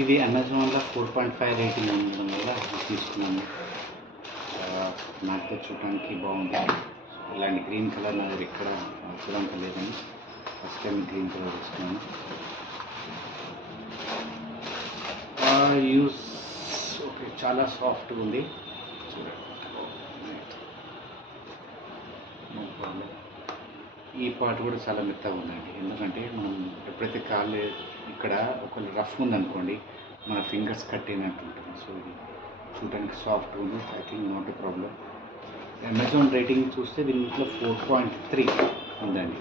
ఇది అమెజాన్లో 4.5 రేటింగ్ ఉండడం వల్ల తీసుకున్నాను. నాకు చూడటానికి బాగుంది. ఇలాంటి గ్రీన్ కలర్ నా దగ్గర ఎక్కడ చూడడానికి లేదని ఫస్ట్ టైం గ్రీన్ కలర్ తీసుకున్నాను. యూస్ ఓకే, చాలా సాఫ్ట్గా ఉంది. చూడండి, నో ప్రాబ్లం. ఈ పార్ట్ కూడా చాలా మెత్తగా ఉందండి. ఎందుకంటే మనం ఎప్పుడైతే కాళ్ళు ఇక్కడ ఒక రఫ్ ఉందనుకోండి, మన ఫింగర్స్ కట్ అయినట్టు ఉంటుంది. సో ఇది చూడడానికి సాఫ్ట్గా ఉంది. I think not a problem. Amazon rating చూస్తే దీంట్లో 4.3 ఉందండి.